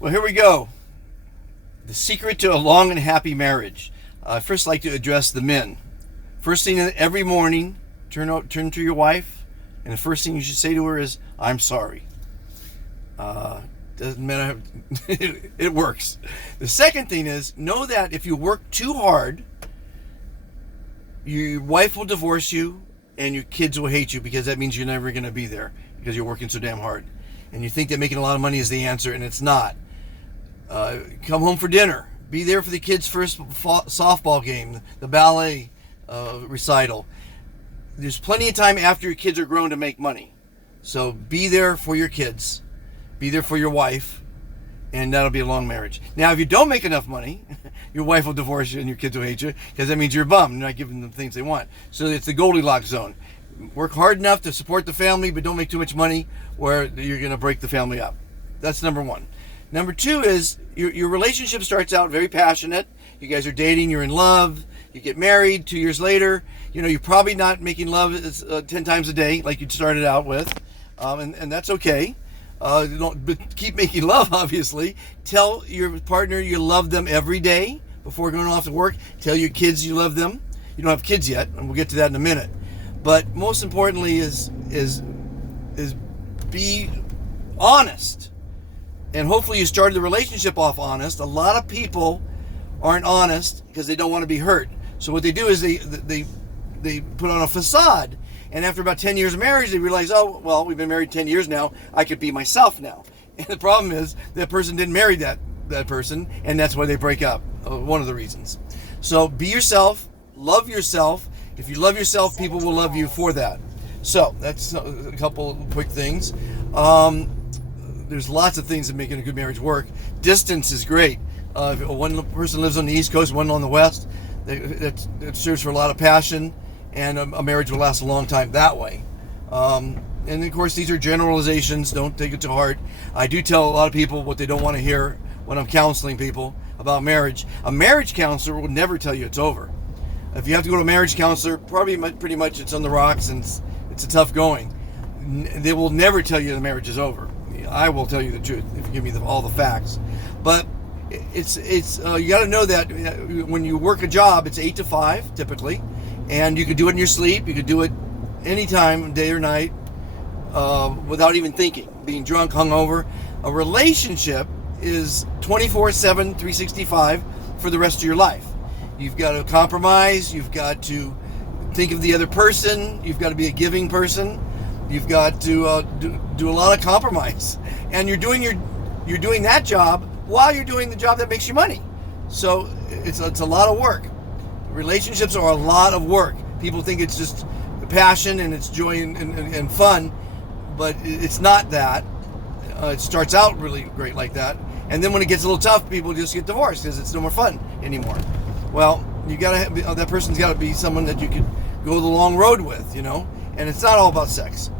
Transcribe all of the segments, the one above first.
Well, here we go. The secret to a long and happy marriage. I first like to address the men. First thing every morning, turn to your wife, and the first thing you should say to her is, "I'm sorry." Doesn't matter. It works. The second thing is, know that if you work too hard, your wife will divorce you and your kids will hate you, because that means you're never going to be there because you're working so damn hard. And you think that making a lot of money is the answer, and it's not. Come home for dinner. Be there for the kids' first softball game, the ballet recital. There's plenty of time after your kids are grown to make money. So be there for your kids. Be there for your wife, and that'll be a long marriage. Now, if you don't make enough money, your wife will divorce you and your kids will hate you, because that means you're bummed. You're not giving them things they want. So it's the Goldilocks zone. Work hard enough to support the family, but don't make too much money where you're going to break the family up. That's number one. Number two is your relationship starts out very passionate. You guys are dating, you're in love, you get married 2 years later. You're probably not making love 10 times a day like you started out with, and that's okay. Don't keep making love, obviously. Tell your partner you love them every day before going off to work. Tell your kids you love them. You don't have kids yet, and we'll get to that in a minute. But most importantly is be honest. And hopefully you started the relationship off honest. A lot of people aren't honest because they don't want to be hurt. So what they do is they put on a facade. And after about 10 years of marriage, they realize, oh, well, we've been married 10 years now. I could be myself now. And the problem is that person didn't marry that person, and that's why they break up. One of the reasons. So be yourself. Love yourself. If you love yourself, people will love you for that. So that's a couple of quick things. There's lots of things that make a good marriage work. Distance is great. If one person lives on the East Coast, one on the West, that serves for a lot of passion. And a marriage will last a long time that way. And of course, these are generalizations. Don't take it to heart. I do tell a lot of people what they don't want to hear when I'm counseling people about marriage. A marriage counselor will never tell you it's over. If you have to go to a marriage counselor, pretty much it's on the rocks and it's a tough going. They will never tell you the marriage is over. I will tell you the truth if you give me all the facts. But it's you got to know that when you work a job, it's 8 to 5 typically. And you could do it in your sleep. You could do it anytime, day or night, without even thinking, being drunk, hungover. A relationship is 24/7, 365 for the rest of your life. You've got to compromise. You've got to think of the other person. You've got to be a giving person. You've got to do a lot of compromise. And you're doing that job while you're doing the job that makes you money. So it's a lot of work. Relationships are a lot of work. People think it's just passion and it's joy and fun, but it's not that. It starts out really great like that, and then when it gets a little tough, people just get divorced because it's no more fun anymore. Well, you gotta that person's got to be someone that you could go the long road with, and it's not all about sex.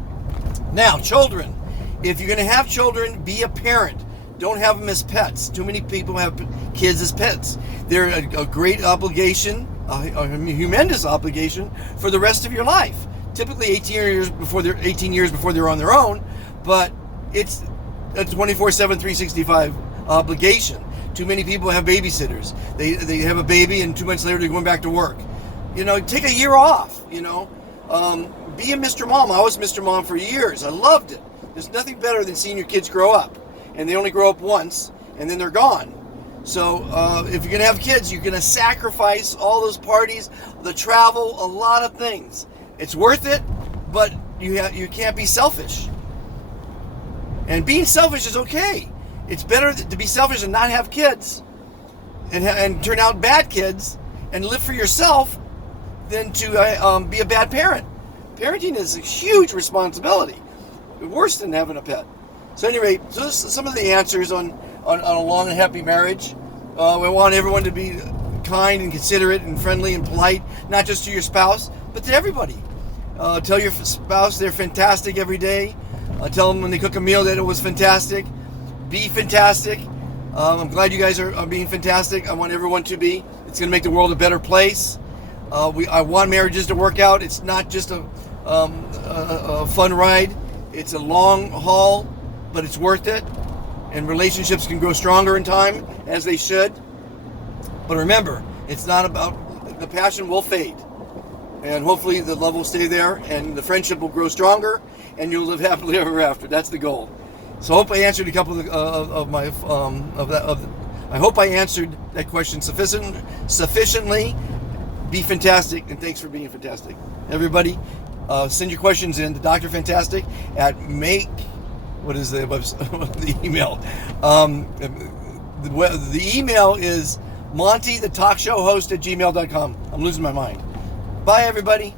Now, children. If you're gonna have children, be a parent. Don't have them as pets. Too many people have kids as pets. They're a great obligation, a humongous obligation for the rest of your life. Typically 18 years before they're on their own, but it's a 24/7, 365 obligation. Too many people have babysitters. They have a baby and 2 months later they're going back to work. Take a year off. Be a Mr. Mom. I was Mr. Mom for years. I loved it. There's nothing better than seeing your kids grow up. And they only grow up once, and then they're gone. So if you're going to have kids, you're going to sacrifice all those parties, the travel, a lot of things. It's worth it, but you can't be selfish. And being selfish is okay. It's better to be selfish and not have kids and turn out bad kids and live for yourself than to be a bad parent. Parenting is a huge responsibility. Worse than having a pet. So anyway, those are some of the answers on a long and happy marriage. We want everyone to be kind and considerate and friendly and polite, not just to your spouse, but to everybody. Tell your spouse they're fantastic every day. Tell them when they cook a meal that it was fantastic. Be fantastic. I'm glad you guys are being fantastic. I want everyone to be. It's going to make the world a better place. I want marriages to work out. It's not just a fun ride. It's a long haul, but it's worth it. and relationships can grow stronger in time, as they should. But remember, it's not about, the passion will fade, and hopefully the love will stay there, and the friendship will grow stronger, and you'll live happily ever after. That's the goal. So I hope I answered a couple I hope I answered that question sufficiently. Be fantastic, and thanks for being fantastic, everybody. Send your questions in to Dr. Fantastic at what is the website, the email? The email is Monty, the talk show host at gmail.com. I'm losing my mind. Bye, everybody.